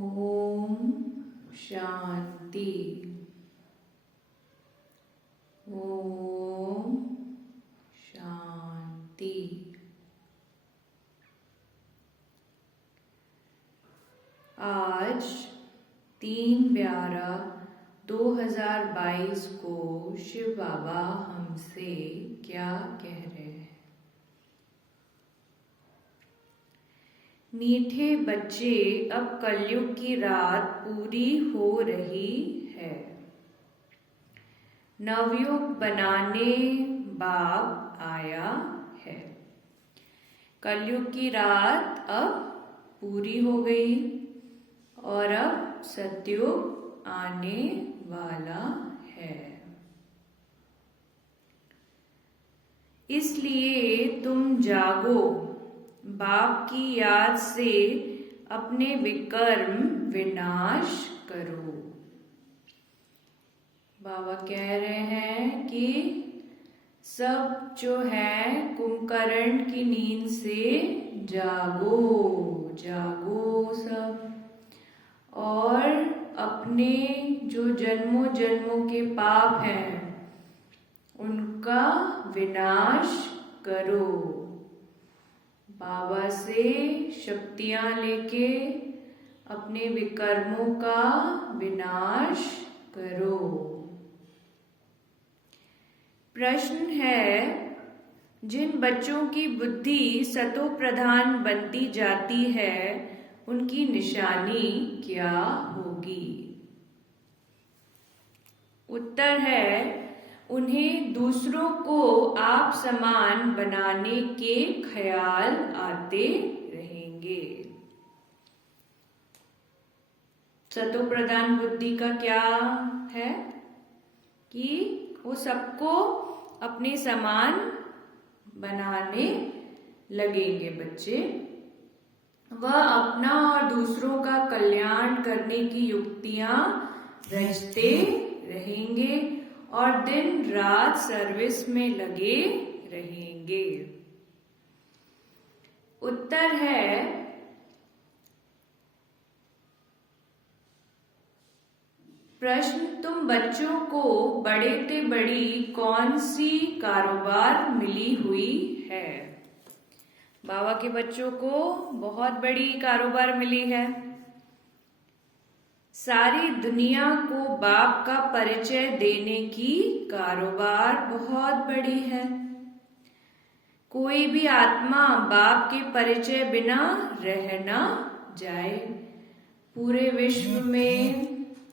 ओम शांति। ओम शांति। आज 3/12/2022 को शिव बाबा हमसे क्या कह रहे हैं। मीठे बच्चे, अब कलयुग की रात पूरी हो रही है। नवयुग बनाने बाप आया है। कलयुग की रात अब पूरी हो गई और अब सतयुग आने वाला है। इसलिए तुम जागो, बाप की याद से अपने विकर्म विनाश करो। बाबा कह रहे हैं कि सब जो है कुंभकर्ण की नींद से जागो, जागो सब, और अपने जो जन्मों जन्मों के पाप हैं उनका विनाश करो। बाबा से शक्तियां लेके अपने विकर्मों का विनाश करो। प्रश्न है, जिन बच्चों की बुद्धि सतो प्रधान बनती जाती है उनकी निशानी क्या होगी? उत्तर है, उन्हें दूसरों को आप समान बनाने के ख्याल आते रहेंगे। सतो प्रधान बुद्धि का क्या है कि वो सबको अपने समान बनाने लगेंगे बच्चे। वह अपना और दूसरों का कल्याण करने की युक्तियां रचते रहेंगे और दिन रात सर्विस में लगे रहेंगे। उत्तर है, प्रश्न, तुम बच्चों को बड़े से बड़ी कौन सी कारोबार मिली हुई है? बाबा के बच्चों को बहुत बड़ी कारोबार मिली है। सारी दुनिया को बाप का परिचय देने की कारोबार बहुत बड़ी है। कोई भी आत्मा बाप के परिचय बिना रह ना जाए। पूरे विश्व में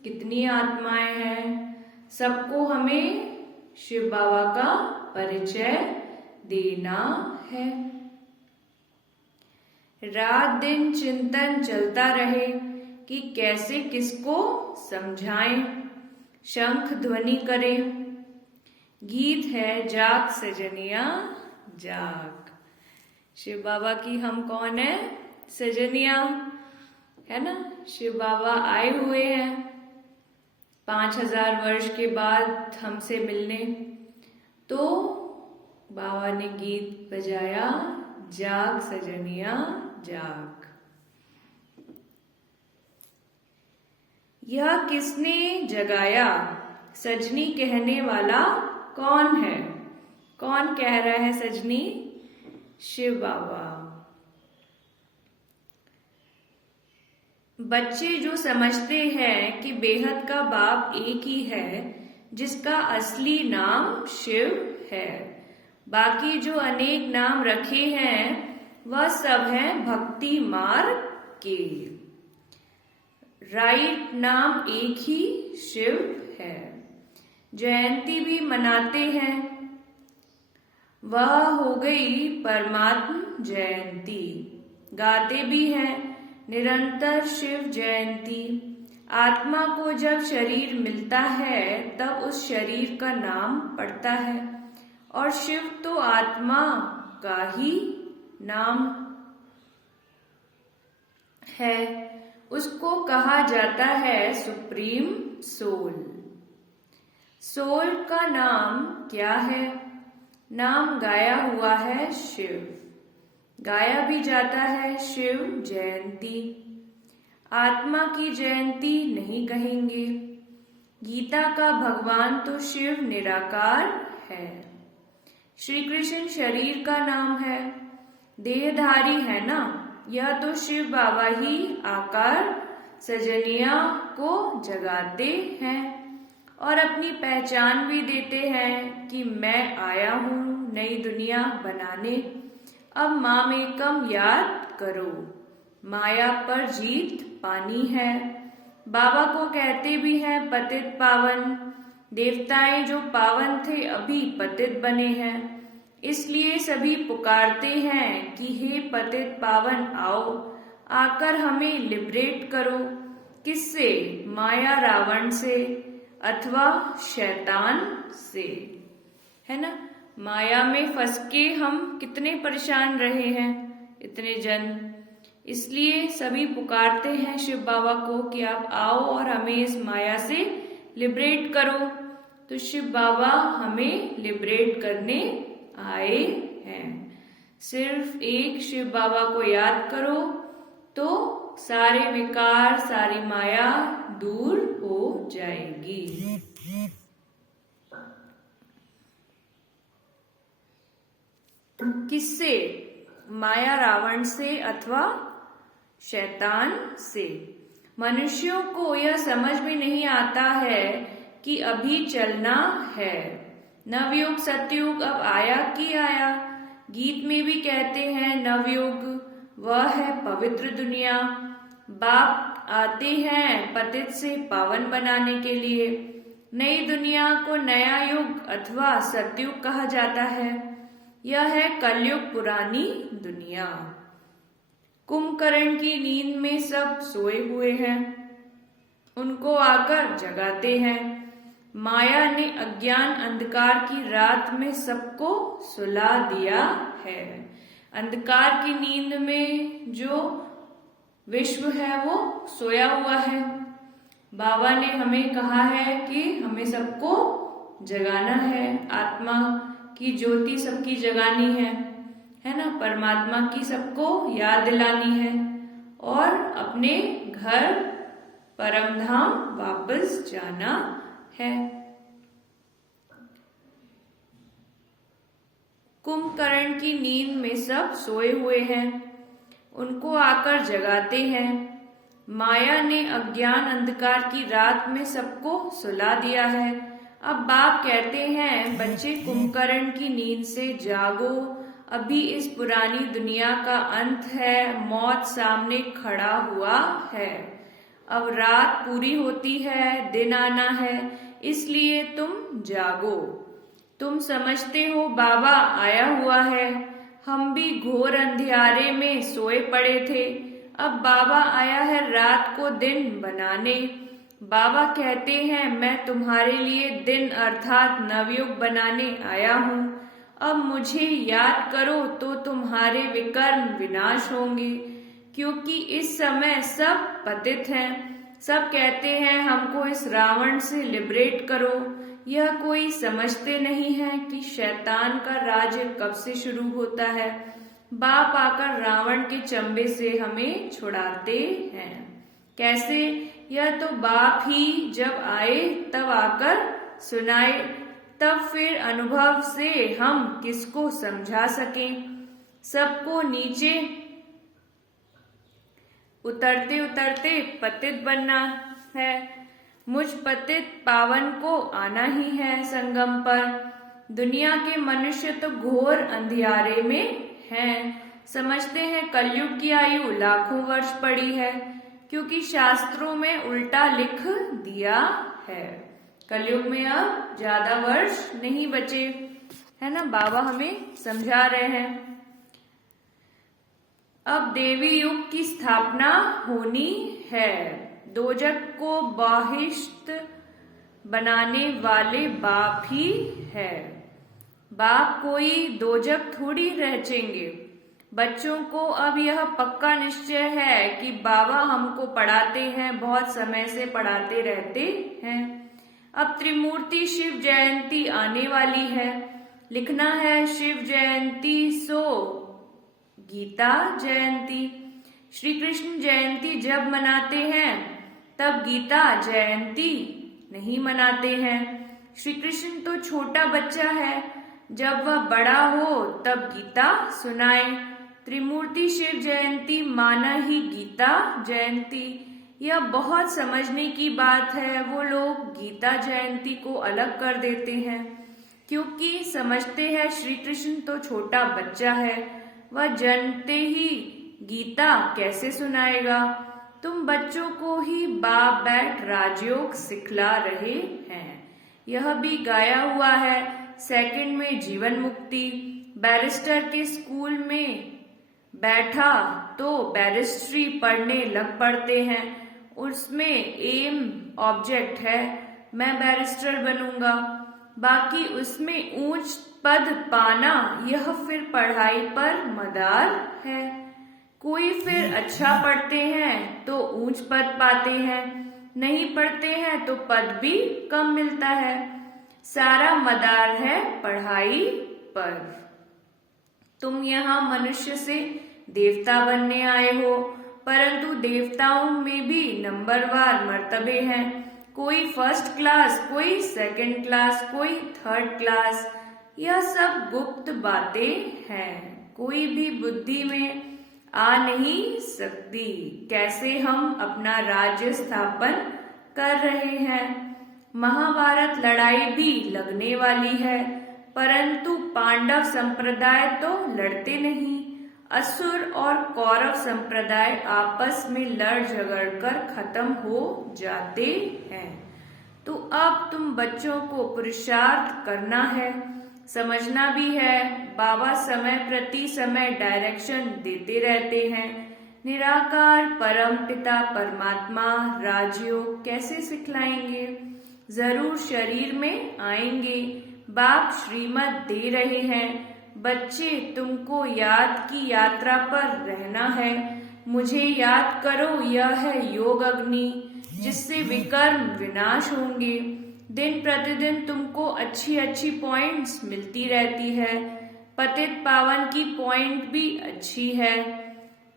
कितनी आत्माएं हैं, सबको हमें शिव बाबा का परिचय देना है। रात दिन चिंतन चलता रहे कि कैसे किसको समझाएं। शंख ध्वनि करें। गीत है, जाग सजनिया जाग। शिव बाबा की हम कौन है? सजनिया है ना। शिव बाबा आए हुए हैं 5000 वर्ष के बाद हमसे मिलने। तो बाबा ने गीत बजाया, जाग सजनिया जाग। यह किसने जगाया? सजनी कहने वाला कौन है? कौन कह रहा है सजनी? शिव बाबा। बच्चे जो समझते हैं कि बेहद का बाप एक ही है जिसका असली नाम शिव है, बाकी जो अनेक नाम रखे हैं वह सब हैं भक्ति मार्ग के। राइट नाम एक ही शिव है। जयंती भी मनाते हैं, वह हो गई परमात्म जयंती। गाते भी हैं निरंतर शिव जयंती। आत्मा को जब शरीर मिलता है तब उस शरीर का नाम पड़ता है और शिव तो आत्मा का ही नाम है। उसको कहा जाता है सुप्रीम सोल। सोल का नाम क्या है? नाम गाया हुआ है शिव। गाया भी जाता है शिव जयंती। आत्मा की जयंती नहीं कहेंगे। गीता का भगवान तो शिव निराकार है। श्री कृष्ण शरीर का नाम है, देहधारी है ना। यह तो शिव बाबा ही आकार सजनिया को जगाते हैं और अपनी पहचान भी देते हैं कि मैं आया हूँ नई दुनिया बनाने। अब मामेकम याद करो, माया पर जीत पानी है। बाबा को कहते भी हैं पतित पावन। देवताएं जो पावन थे अभी पतित बने हैं, इसलिए सभी पुकारते हैं कि हे पतित पावन आओ, आकर हमें लिबरेट करो। किससे? माया रावण से अथवा शैतान से, है ना। माया में फंस के हम कितने परेशान रहे हैं, इतने जन। इसलिए सभी पुकारते हैं शिव बाबा को कि आप आओ और हमें इस माया से लिबरेट करो। तो शिव बाबा हमें लिबरेट करने आए हैं। सिर्फ एक शिव बाबा को याद करो तो सारे विकार, सारी माया दूर हो जाएगी। किससे? माया रावण से अथवा शैतान से। मनुष्यों को यह समझ में नहीं आता है कि अभी चलना है। नवयुग सतयुग अब आया कि आया। गीत में भी कहते हैं नवयुग वह है पवित्र दुनिया। बाप आते हैं पतित से पावन बनाने के लिए। नई दुनिया को नया युग अथवा सतयुग कहा जाता है। यह है कलयुग पुरानी दुनिया। कुंभकर्ण की नींद में सब सोए हुए हैं, उनको आकर जगाते हैं। माया ने अज्ञान अंधकार की रात में सबको सुला दिया है। अंधकार की नींद में जो विश्व है वो सोया हुआ है। बाबा ने हमें कहा है कि हमें सबको जगाना है। आत्मा की ज्योति सबकी जगानी है ना। परमात्मा की सबको याद दिलानी है और अपने घर परम धाम वापस जाना है। कुंभकर्ण की नींद में सब सोए हुए हैं, उनको आकर जगाते हैं। माया ने अज्ञान अंधकार की रात में सबको सुला दिया है। अब बाप कहते हैं बच्चे कुंभकर्ण की नींद से जागो, अभी इस पुरानी दुनिया का अंत है, मौत सामने खड़ा हुआ है। अब रात पूरी होती है, दिन आना है, इसलिए तुम जागो। तुम समझते हो बाबा आया हुआ है, हम भी घोर अंधियारे में सोए पड़े थे। अब बाबा आया है रात को दिन बनाने। बाबा कहते हैं मैं तुम्हारे लिए दिन अर्थात नवयुग बनाने आया हूँ। अब मुझे याद करो तो तुम्हारे विकर्म विनाश होंगे, क्योंकि इस समय सब पतित हैं। सब कहते हैं हमको इस रावण से लिबरेट करो। यह कोई समझते नहीं है कि शैतान का राज्य कब से शुरू होता है। बाप आकर रावण के चंबे से हमें छुड़ाते हैं। कैसे? यह तो बाप ही जब आए तब आकर सुनाए, तब फिर अनुभव से हम किसको समझा सकें। सबको नीचे उतरते उतरते पतित बनना है। मुझ पतित पावन को आना ही है संगम पर। दुनिया के मनुष्य तो घोर अंधियारे में हैं। समझते हैं कलयुग की आयु लाखों वर्ष पड़ी है, क्योंकि शास्त्रों में उल्टा लिख दिया है। कलयुग में अब ज्यादा वर्ष नहीं बचे, है ना। बाबा हमें समझा रहे हैं। अब देवी युग की स्थापना होनी है। दोजक को बाहिष्ट बनाने वाले बाप ही है। बाप कोई दोजक थोड़ी रचेंगे। बच्चों को अब यह पक्का निश्चय है कि बाबा हमको पढ़ाते हैं, बहुत समय से पढ़ाते रहते हैं। अब त्रिमूर्ति शिव जयंती आने वाली है। लिखना है शिव जयंती सो गीता जयंती। श्री कृष्ण जयंती जब मनाते हैं तब गीता जयंती नहीं मनाते हैं। श्री कृष्ण तो छोटा बच्चा है, जब वह बड़ा हो तब गीता सुनाए। त्रिमूर्ति शिव जयंती माना ही गीता जयंती। यह बहुत समझने की बात है। वो लोग गीता जयंती को अलग कर देते हैं क्योंकि समझते हैं श्री कृष्ण तो छोटा बच्चा है, वह जन्मते ही गीता कैसे सुनाएगा। तुम बच्चों को ही बाप बैठ राजयोग सिखला रहे हैं। यह भी गाया हुआ है, सेकंड में जीवन मुक्ति। बैरिस्टर के स्कूल में बैठा तो बैरिस्ट्री पढ़ने लग पड़ते हैं। उसमें एम ऑब्जेक्ट है, मैं बैरिस्टर बनूंगा। बाकी उसमें ऊंच पद पाना, यह फिर पढ़ाई पर मदार है। कोई फिर अच्छा पढ़ते हैं तो ऊंच पद पाते हैं, नहीं पढ़ते हैं तो पद भी कम मिलता है। सारा मदार है पढ़ाई पर। तुम यहाँ मनुष्य से देवता बनने आए हो, परंतु देवताओं में भी नंबरवार मर्तबे हैं। कोई फर्स्ट क्लास, कोई सेकंड क्लास, कोई थर्ड क्लास। यह सब गुप्त बातें हैं, कोई भी बुद्धि में आ नहीं सकती। कैसे हम अपना राज्य स्थापन कर रहे हैं। महाभारत लड़ाई भी लगने वाली है, परंतु पांडव संप्रदाय तो लड़ते नहीं। असुर और कौरव संप्रदाय आपस में लड़ झगड़ कर खत्म हो जाते हैं। तो अब तुम बच्चों को पुरुषार्थ करना है, समझना भी है। बाबा समय प्रति समय डायरेक्शन देते रहते हैं। निराकार परम पिता परमात्मा राजयोग कैसे सिखलाएंगे। जरूर शरीर में आएंगे। बाप श्रीमत दे रहे हैं, बच्चे तुमको याद की यात्रा पर रहना है। मुझे याद करो, यह है योग अग्नि, जिससे विकर्म विनाश होंगे। दिन प्रतिदिन तुमको अच्छी अच्छी पॉइंट्स मिलती रहती है। पतित पावन की पॉइंट भी अच्छी है।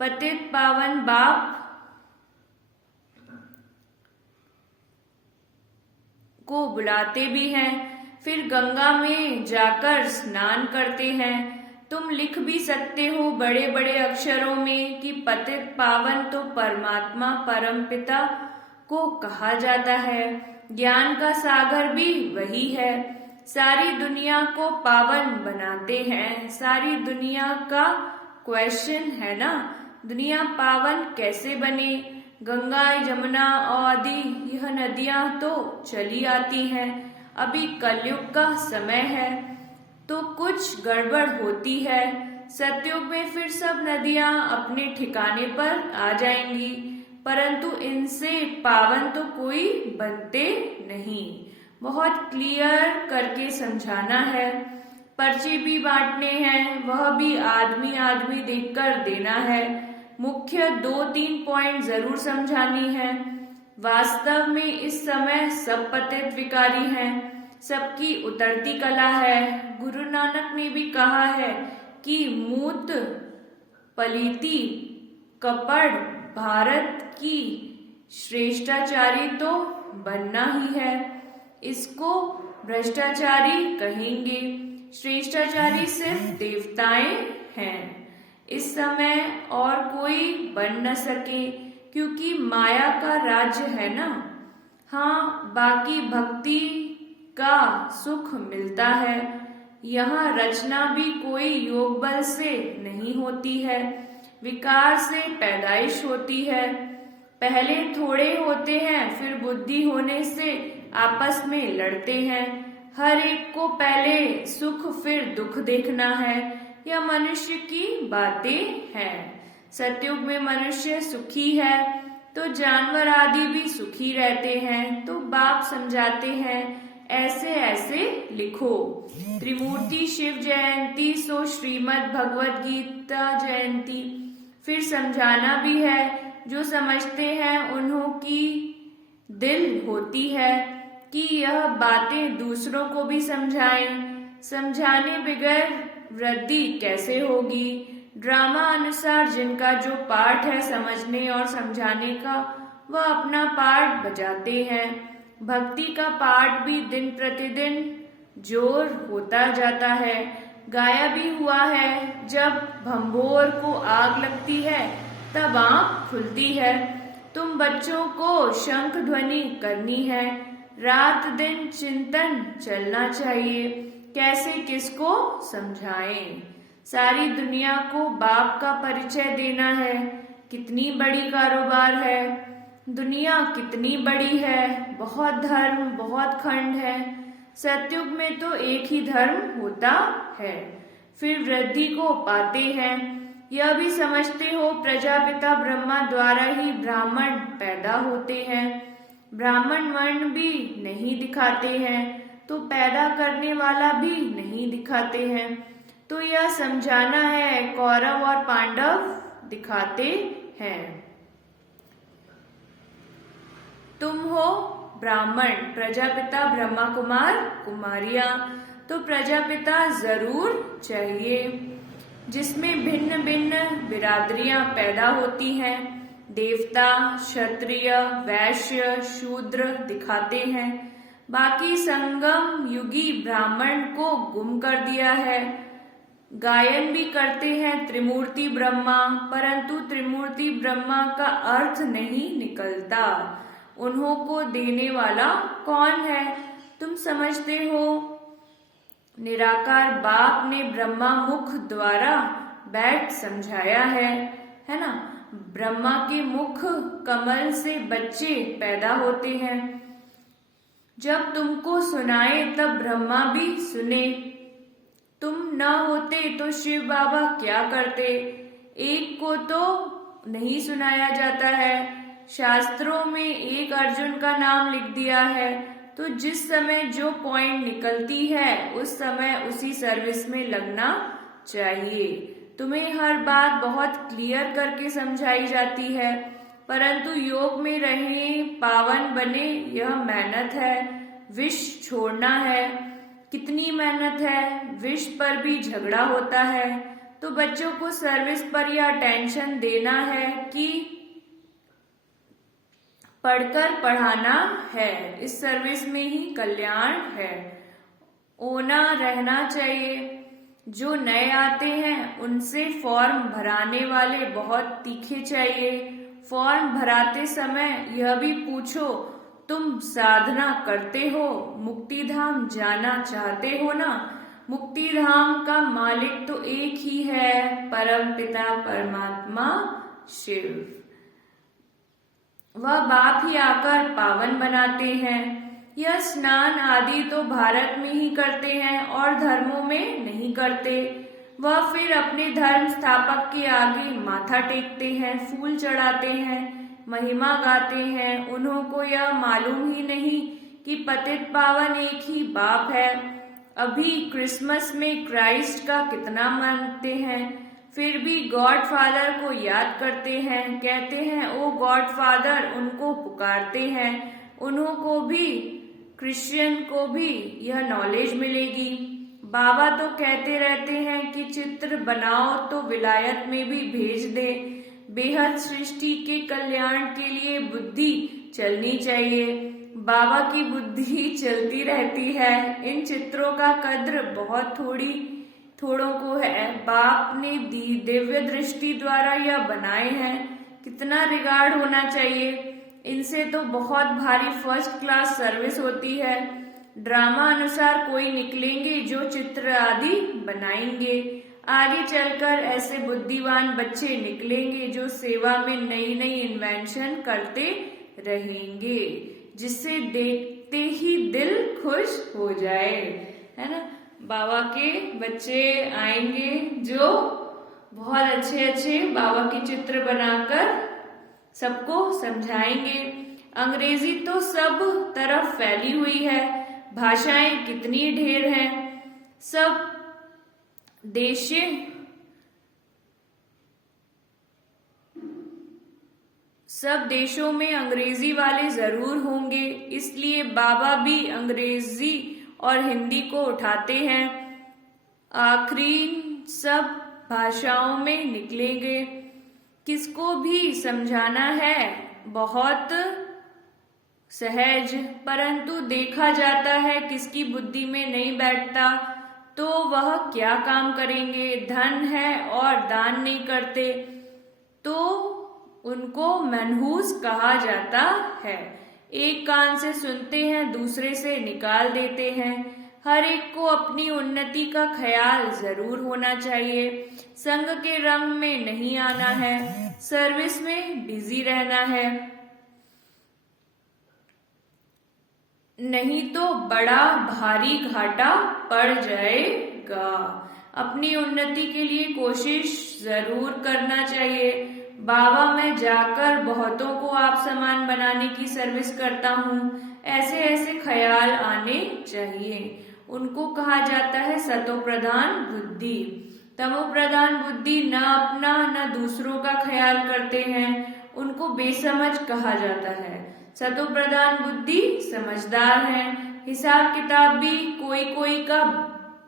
पतित पावन बाप को बुलाते भी हैं, फिर गंगा में जाकर स्नान करते हैं। तुम लिख भी सकते हो बड़े बड़े अक्षरों में कि पतित पावन तो परमात्मा परमपिता को कहा जाता है। ज्ञान का सागर भी वही है। सारी दुनिया को पावन बनाते हैं। सारी दुनिया का क्वेश्चन है ना, दुनिया पावन कैसे बने। गंगा जमुना आदि यह नदियां तो चली आती हैं। अभी कलयुग का समय है तो कुछ गड़बड़ होती है। सतयुग में फिर सब नदियां अपने ठिकाने पर आ जाएंगी, परंतु इनसे पावन तो कोई बनते नहीं। बहुत क्लियर करके समझाना है। पर्चे भी बांटने हैं, वह भी आदमी आदमी देखकर देना है। मुख्य 2-3 पॉइंट जरूर समझानी है। वास्तव में इस समय सब पतित विकारी हैं, सबकी उतरती कला है। गुरु नानक ने भी कहा है कि मूत पलीती कपड़ भारत की श्रेष्ठाचारी तो बनना ही है। इसको भ्रष्टाचारी कहेंगे। श्रेष्ठाचारी सिर्फ देवताएं हैं इस समय, और कोई बन न सके, क्योंकि माया का राज्य है ना। हाँ, बाकी भक्ति का सुख मिलता है। यहाँ रचना भी कोई योग बल से नहीं होती है, विकार से पैदाइश होती है। पहले थोड़े होते हैं, फिर बुद्धि होने से आपस में लड़ते हैं। हर एक को पहले सुख फिर दुख देखना है। यह मनुष्य की बातें हैं। सतयुग में मनुष्य सुखी है तो जानवर आदि भी सुखी रहते हैं। तो बाप समझाते हैं ऐसे ऐसे लिखो। त्रिमूर्ति शिव जयंती सो श्रीमद् भगवद गीता जयंती। फिर समझाना भी है। जो समझते हैं उन्हों की दिल होती है कि यह बातें दूसरों को भी समझाएं। समझाने बगैर वृद्धि कैसे होगी। ड्रामा अनुसार जिनका जो पार्ट है समझने और समझाने का, वह अपना पार्ट बजाते हैं। भक्ति का पार्ट भी दिन प्रतिदिन जोर होता जाता है। गाया भी हुआ है, जब भंभोर को आग लगती है तब आंख खुलती है। तुम बच्चों को शंख ध्वनि करनी है। रात दिन चिंतन चलना चाहिए, कैसे किसको समझाएं। सारी दुनिया को बाप का परिचय देना है। कितनी बड़ी कारोबार है। दुनिया कितनी बड़ी है। बहुत धर्म, बहुत खंड है। सतयुग में तो एक ही धर्म होता है, फिर वृद्धि को पाते हैं। यह भी समझते हो प्रजापिता ब्रह्मा द्वारा ही ब्राह्मण पैदा होते हैं। ब्राह्मण वर्ण भी नहीं दिखाते हैं, तो पैदा करने वाला भी नहीं दिखाते हैं। तो यह समझाना है, कौरव और पांडव दिखाते हैं। तुम हो ब्राह्मण, प्रजापिता ब्रह्मा कुमार कुमारियां, तो प्रजापिता जरूर चाहिए, जिसमें भिन्न भिन्न बिरादरियां पैदा होती हैं। देवता, क्षत्रिय, वैश्य, शूद्र दिखाते हैं। बाकी संगम युगी ब्राह्मण को गुम कर दिया है। गायन भी करते हैं त्रिमूर्ति ब्रह्मा, परंतु त्रिमूर्ति ब्रह्मा का अर्थ नहीं निकलता। उन्हों को देने वाला कौन है? तुम समझते हो, निराकार बाप ने ब्रह्मा मुख द्वारा बैठ समझाया है ना। ब्रह्मा के मुख कमल से बच्चे पैदा होते हैं। जब तुमको सुनाए तब ब्रह्मा भी सुने। तुम न होते तो शिव बाबा क्या करते? एक को तो नहीं सुनाया जाता है। शास्त्रों में एक अर्जुन का नाम लिख दिया है, तो जिस समय जो पॉइंट निकलती है उस समय उसी सर्विस में लगना चाहिए। तुम्हें हर बात बहुत क्लियर करके समझाई जाती है, परंतु योग में रहे, पावन बने, यह मेहनत है। विष छोड़ना है। कितनी मेहनत है। विष पर भी झगड़ा होता है। तो बच्चों को सर्विस पर यह टेंशन देना है कि पढ़कर पढ़ाना है। इस सर्विस में ही कल्याण है। ओना रहना चाहिए। जो नए आते हैं उनसे फॉर्म भराने वाले बहुत तीखे चाहिए। फॉर्म भराते समय यह भी पूछो, तुम साधना करते हो, मुक्ति धाम जाना चाहते हो ना? मुक्ति धाम का मालिक तो एक ही है, परम पिता परमात्मा शिव। वह बाप ही आकर पावन बनाते हैं। यह स्नान आदि तो भारत में ही करते हैं और धर्मों में नहीं करते। वह फिर अपने धर्म स्थापक के आगे माथा टेकते हैं, फूल चढ़ाते हैं, महिमा गाते हैं। उन्हों को यह मालूम ही नहीं कि पतित पावन एक ही बाप है। अभी क्रिसमस में क्राइस्ट का कितना मानते हैं, फिर भी गॉड फादर को याद करते हैं, कहते हैं ओ गॉड फादर, उनको पुकारते हैं। उन्हों को भी, क्रिश्चियन को भी यह नॉलेज मिलेगी। बाबा तो कहते रहते हैं कि चित्र बनाओ तो विलायत में भी भेज दे। बेहद सृष्टि के कल्याण के लिए बुद्धि चलनी चाहिए। बाबा की बुद्धि चलती रहती है। इन चित्रों का कद्र बहुत थोड़ों को है। बाप ने दिव्य दृष्टि द्वारा यह बनाए हैं। कितना रिगार्ड होना चाहिए। इनसे तो बहुत भारी फर्स्ट क्लास सर्विस होती है। ड्रामा अनुसार कोई निकलेंगे जो चित्र आदि बनाएंगे। आगे चलकर ऐसे बुद्धिमान बच्चे निकलेंगे जो सेवा में नई नई इन्वेंशन करते रहेंगे, जिससे देखते ही दिल खुश हो जाए, है ना। बाबा के बच्चे आएंगे जो बहुत अच्छे अच्छे बाबा के चित्र बनाकर सबको समझाएंगे। अंग्रेजी तो सब तरफ फैली हुई है। भाषाएं कितनी ढेर हैं। सब देशों में अंग्रेजी वाले जरूर होंगे, इसलिए बाबा भी अंग्रेजी और हिंदी को उठाते हैं। आखिरी सब भाषाओं में निकलेंगे। किसको भी समझाना है बहुत सहज, परंतु देखा जाता है किसकी बुद्धि में नहीं बैठता तो वह क्या काम करेंगे। धन है और दान नहीं करते तो उनको मनहूस कहा जाता है। एक कान से सुनते हैं, दूसरे से निकाल देते हैं। हर एक को अपनी उन्नति का ख्याल जरूर होना चाहिए। संग के रंग में नहीं आना है, सर्विस में बिजी रहना है, नहीं तो बड़ा भारी घाटा पड़ जाएगा। अपनी उन्नति के लिए कोशिश जरूर करना चाहिए। बाबा, मैं जाकर बहुतों को आप समान बनाने की सर्विस करता हूँ, ऐसे ऐसे ख्याल आने चाहिए। उनको कहा जाता है सतो प्रधान बुद्धि। तमो प्रधान बुद्धि न अपना न दूसरों का ख्याल करते हैं, उनको बेसमझ कहा जाता है। सतो प्रधान बुद्धि समझदार है। हिसाब किताब भी कोई कोई का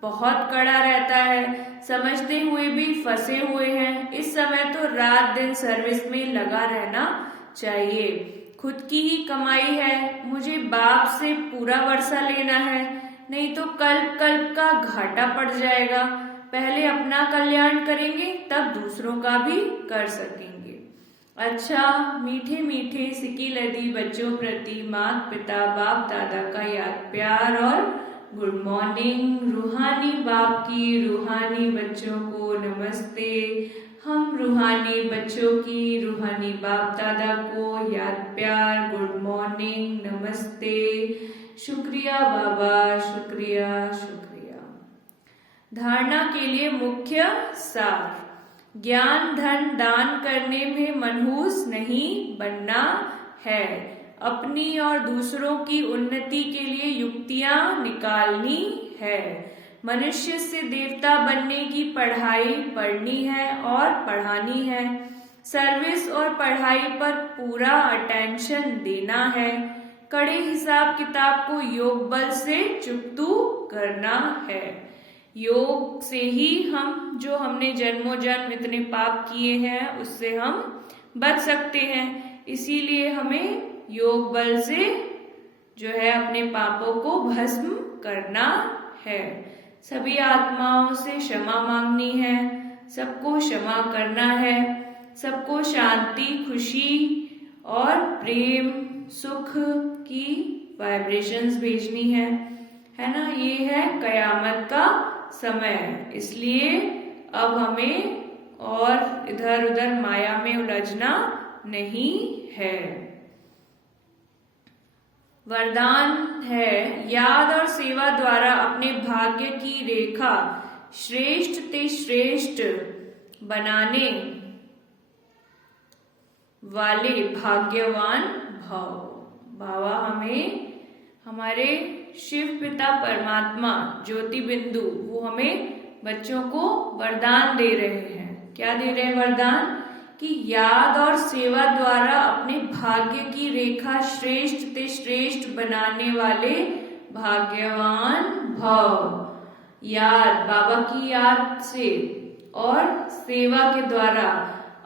बहुत कड़ा रहता है, समझते हुए भी फंसे हुए हैं। इस समय तो रात दिन सर्विस में लगा रहना चाहिए। खुद की ही कमाई है, मुझे बाप से पूरा वर्षा लेना है, नहीं तो कल्प कल्प का घाटा पड़ जाएगा। पहले अपना कल्याण करेंगे तब दूसरों का भी कर सकेंगे। अच्छा, मीठे मीठे सिकी लदी बच्चों प्रति माता पिता बाप दादा का याद प्यार और गुड मॉर्निंग। रूहानी बाप की रूहानी बच्चों को नमस्ते। हम रूहानी बच्चों की रूहानी बाप दादा को याद प्यार गुड मॉर्निंग नमस्ते। शुक्रिया बाबा, शुक्रिया शुक्रिया। धारणा के लिए मुख्य सार। ज्ञान धन दान करने में मनहूस नहीं बनना है। अपनी और दूसरों की उन्नति के लिए युक्तियां निकालनी है। मनुष्य से देवता बनने की पढ़ाई पढ़नी है और पढ़ानी है। सर्विस और पढ़ाई पर पूरा अटेंशन देना है। कड़े हिसाब किताब को योग बल से चुकतू करना है। योग से ही हम जो हमने जन्मों जन्म इतने पाप किए हैं उससे हम बच सकते हैं। इसीलिए हमें योग बल से जो है अपने पापों को भस्म करना है। सभी आत्माओं से क्षमा मांगनी है, सबको क्षमा करना है, सबको शांति खुशी और प्रेम सुख की वाइब्रेशंस भेजनी है ना। ये है कयामत का समय, इसलिए अब हमें और इधर उधर माया में उलझना नहीं है। वरदान है याद और सेवा द्वारा अपने भाग्य की रेखा श्रेष्ठ ते श्रेष्ठ बनाने वाले भाग्यवान भव। बाबा हमें हमारे शिव पिता परमात्मा ज्योति बिंदु वो हमें बच्चों को वरदान दे रहे हैं। क्या दे रहे हैं वरदान? कि याद और सेवा द्वारा अपने भाग्य की रेखा श्रेष्ठ ते श्रेष्ठ बनाने वाले भाग्यवान भव। याद, बाबा की याद से और सेवा के द्वारा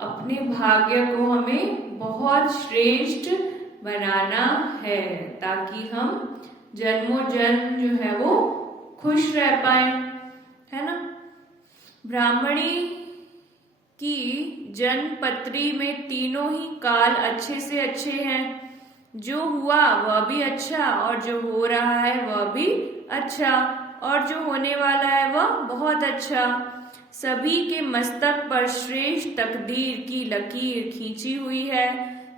अपने भाग्य को हमें बहुत श्रेष्ठ बनाना है, ताकि हम जन्मों जन्म जो है वो खुश रह पाए, है ना। ब्राह्मणी की जन्म पत्री में तीनों ही काल अच्छे से अच्छे हैं। जो हुआ वह भी अच्छा और जो हो रहा है वह भी अच्छा और जो होने वाला है वह बहुत अच्छा। सभी के मस्तक पर श्रेष्ठ तकदीर की लकीर खींची हुई है।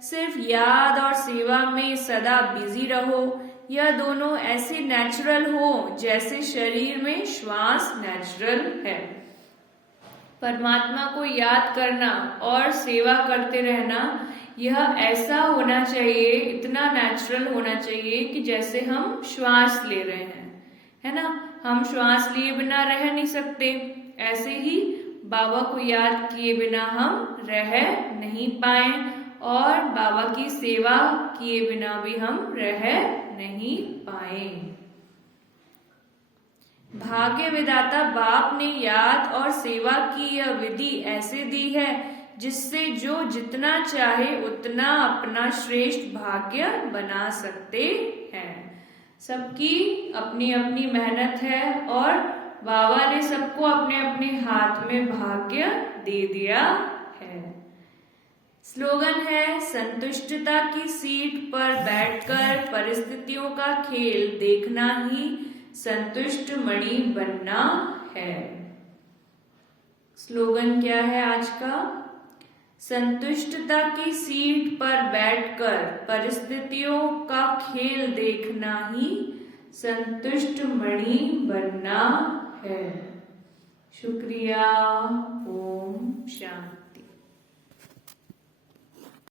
सिर्फ याद और सेवा में सदा बिजी रहो। यह दोनों ऐसे नेचुरल हो जैसे शरीर में श्वास नेचुरल है। परमात्मा को याद करना और सेवा करते रहना यह ऐसा होना चाहिए, इतना नेचुरल होना चाहिए कि जैसे हम श्वास ले रहे हैं, है ना। हम श्वास लिए बिना रह नहीं सकते, ऐसे ही बाबा को याद किए बिना हम रह नहीं पाए और बाबा की सेवा किए बिना भी हम रह नहीं पाए। भाग्य विधाता बाप ने याद और सेवा की यह विधि ऐसे दी है जिससे जो जितना चाहे उतना अपना श्रेष्ठ भाग्य बना सकते हैं। सबकी अपनी अपनी मेहनत है और बाबा ने सबको अपने अपने हाथ में भाग्य दे दिया है। स्लोगन है, संतुष्टता की सीट पर बैठकर परिस्थितियों का खेल देखना ही संतुष्ट मणि बनना है। स्लोगन क्या है आज का? संतुष्टता की सीट पर बैठकर परिस्थितियों का खेल देखना ही संतुष्ट मणि बनना है। शुक्रिया। ओम शांति।